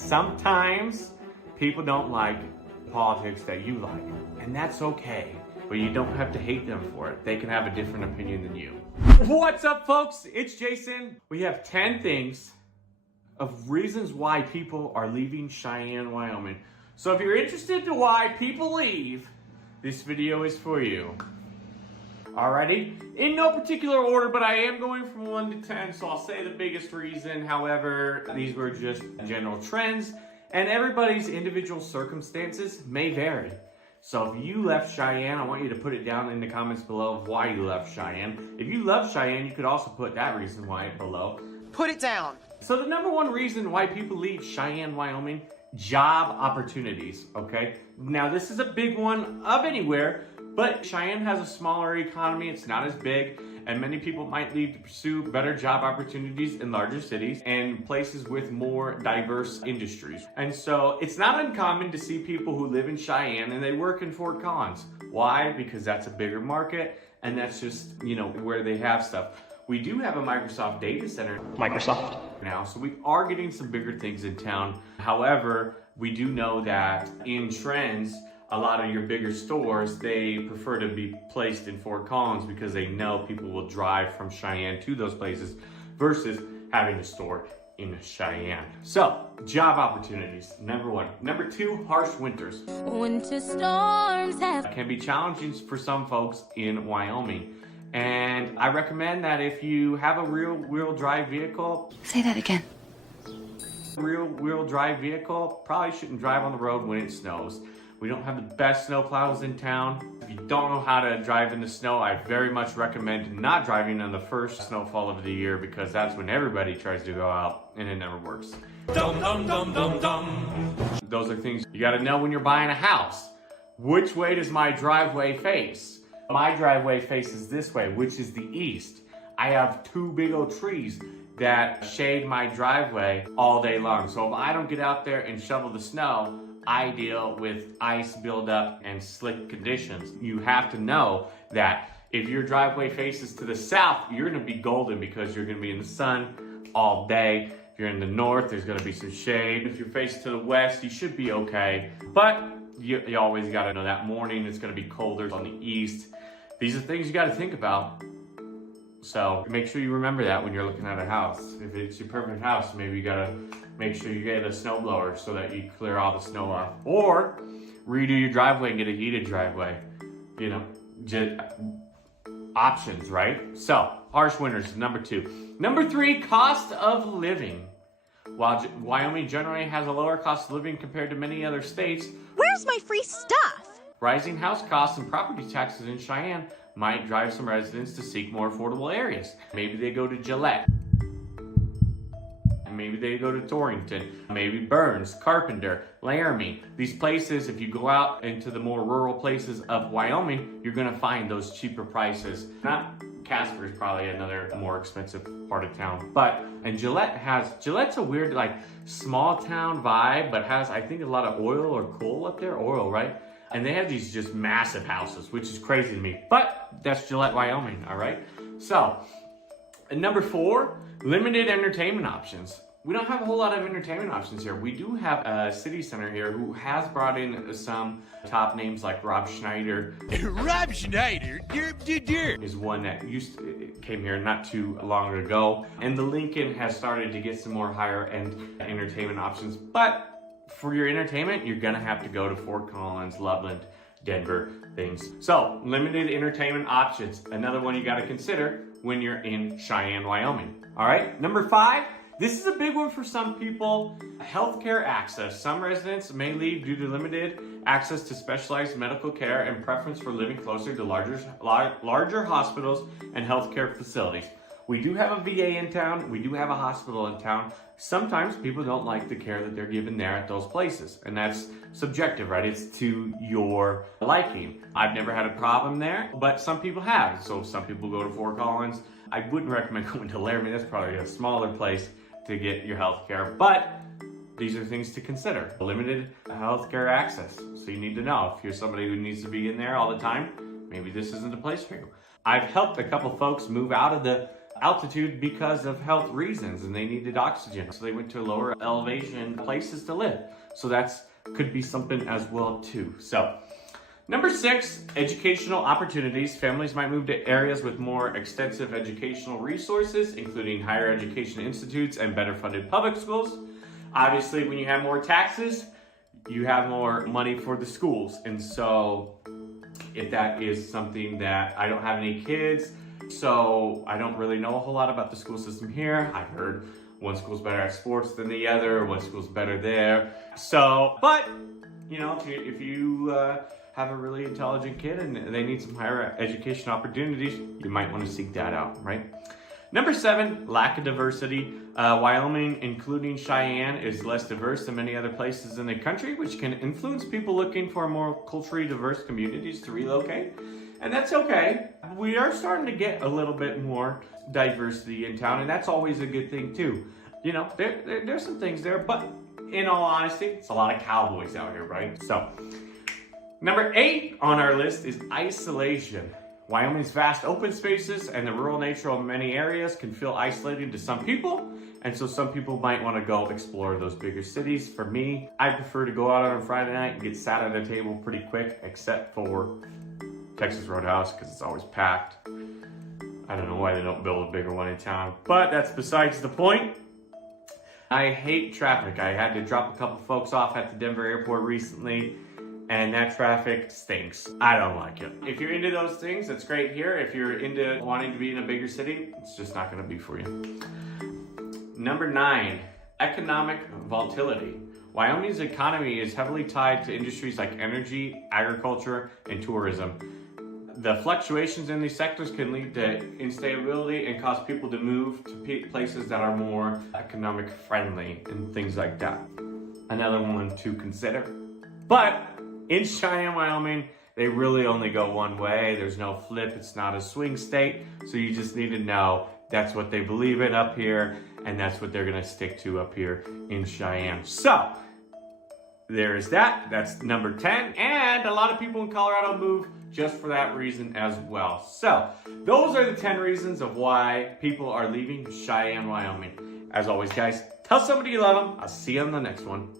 Sometimes people don't like politics that you like, and that's okay. But you don't have to hate them for it. They can have a different opinion than you. What's up, folks? It's Jayson. We have 10 things of reasons why people are leaving Cheyenne, Wyoming. So if you're interested to why people leave, this video is for you. Alrighty, in no particular order, but I am going from 1 to 10, so I'll say the biggest reason. However, these were just general trends, and everybody's individual circumstances may vary. So if you left Cheyenne, I want you to put it down in the comments below of why you left Cheyenne. If you love Cheyenne, you could also put that reason why below. Put it down. So the number one reason why people leave Cheyenne, Wyoming, job opportunities, okay? Now this is a big one of anywhere, but Cheyenne has a smaller economy, it's not as big, and many people might leave to pursue better job opportunities in larger cities and places with more diverse industries. And so it's not uncommon to see people who live in Cheyenne and they work in Fort Collins. Why? Because that's a bigger market and that's just, where they have stuff. We do have a Microsoft data center now, so we are getting some bigger things in town. However, we do know that in trends, a lot of your bigger stores, they prefer to be placed in Fort Collins because they know people will drive from Cheyenne to those places versus having a store in Cheyenne. So, job opportunities, number one. Number two, harsh winters. Winter storms can be challenging for some folks in Wyoming. And I recommend that if you have a rear-wheel drive vehicle. Say that again. Rear-wheel drive vehicle, probably shouldn't drive on the road when it snows. We don't have the best snow plows in town. If you don't know how to drive in the snow, I very much recommend not driving on the first snowfall of the year because that's when everybody tries to go out and it never works. Dum, dum, dum, dum, dum. Those are things you gotta know when you're buying a house. Which way does my driveway face? My driveway faces this way, which is the east. I have 2 big old trees that shade my driveway all day long. So if I don't get out there and shovel the snow, I deal with ice buildup and slick conditions. You have to know that if your driveway faces to the south, you're gonna be golden because you're gonna be in the sun all day. If you're in the north, there's gonna be some shade. If you're facing to the west, you should be okay. But you always gotta know that morning it's gonna be colder on the east. These are things you gotta think about. So make sure you remember that when you're looking at a house. If it's your perfect house, maybe you gotta make sure you get a snow blower so that you clear all the snow off. Or redo your driveway and get a heated driveway. Just options, right? So, harsh winters, number 2. Number 3, cost of living. While Wyoming generally has a lower cost of living compared to many other states, Where's my free stuff? rising house costs and property taxes in Cheyenne might drive some residents to seek more affordable areas. Maybe they go to Gillette. Maybe they go to Torrington, maybe Burns, Carpenter, Laramie. These places, if you go out into the more rural places of Wyoming, you're gonna find those cheaper prices. Not Casper is probably another more expensive part of town. And Gillette's a weird small town vibe, but has I think a lot of oil or coal up there, oil, right? And they have these just massive houses, which is crazy to me. But that's Gillette, Wyoming, all right? So, number 4, limited entertainment options. We don't have a whole lot of entertainment options here. We do have a city center here who has brought in some top names like Rob Schneider. Rob Schneider, is one that came here not too long ago. And the Lincoln has started to get some more higher end entertainment options. But for your entertainment, you're gonna have to go to Fort Collins, Loveland, Denver, things. So, limited entertainment options. Another one you gotta consider when you're in Cheyenne, Wyoming. All right, number 5. This is a big one for some people. Healthcare access. Some residents may leave due to limited access to specialized medical care and preference for living closer to larger hospitals and healthcare facilities. We do have a VA in town. We do have a hospital in town. Sometimes people don't like the care that they're given there at those places. And that's subjective, right? It's to your liking. I've never had a problem there, but some people have. So some people go to Fort Collins. I wouldn't recommend going to Laramie. That's probably a smaller place to get your health care, but these are things to consider. Limited healthcare access. So you need to know if you're somebody who needs to be in there all the time, maybe this isn't the place for you. I've helped a couple folks move out of the altitude because of health reasons and they needed oxygen. So they went to lower elevation places to live. So that's could be something as well too. So number 6, educational opportunities. Families might move to areas with more extensive educational resources, including higher education institutes and better funded public schools. Obviously, when you have more taxes, you have more money for the schools. And so if that is something that I don't have any kids, so I don't really know a whole lot about the school system here. I've heard one school's better at sports than the other, one school's better there. So, but, you know, if you have a really intelligent kid and they need some higher education opportunities, you might want to seek that out, right? Number 7, lack of diversity. Wyoming, including Cheyenne, is less diverse than many other places in the country, which can influence people looking for more culturally diverse communities to relocate. And that's okay. We are starting to get a little bit more diversity in town, and that's always a good thing too. You know, there's some things there, but in all honesty, it's a lot of cowboys out here, right? So, number 8 on our list is isolation. Wyoming's vast open spaces and the rural nature of many areas can feel isolating to some people, and so some people might want to go explore those bigger cities. For me, I prefer to go out on a Friday night and get sat at a table pretty quick, except for Texas Roadhouse, because it's always packed. I don't know why they don't build a bigger one in town, but that's besides the point. I hate traffic. I had to drop a couple folks off at the Denver airport recently, and that traffic stinks. I don't like it. If you're into those things, it's great here. If you're into wanting to be in a bigger city, it's just not gonna be for you. Number 9, economic volatility. Wyoming's economy is heavily tied to industries like energy, agriculture, and tourism. The fluctuations in these sectors can lead to instability and cause people to move to places that are more economic friendly and things like that. Another one to consider. But in Cheyenne, Wyoming, they really only go one way. There's no flip. It's not a swing state. So you just need to know that's what they believe in up here, and that's what they're going to stick to up here in Cheyenne. So there is that. That's number 10. And a lot of people in Colorado move just for that reason as well. So those are the 10 reasons of why people are leaving Cheyenne, Wyoming. As always, guys, tell somebody you love them. I'll see you on the next one.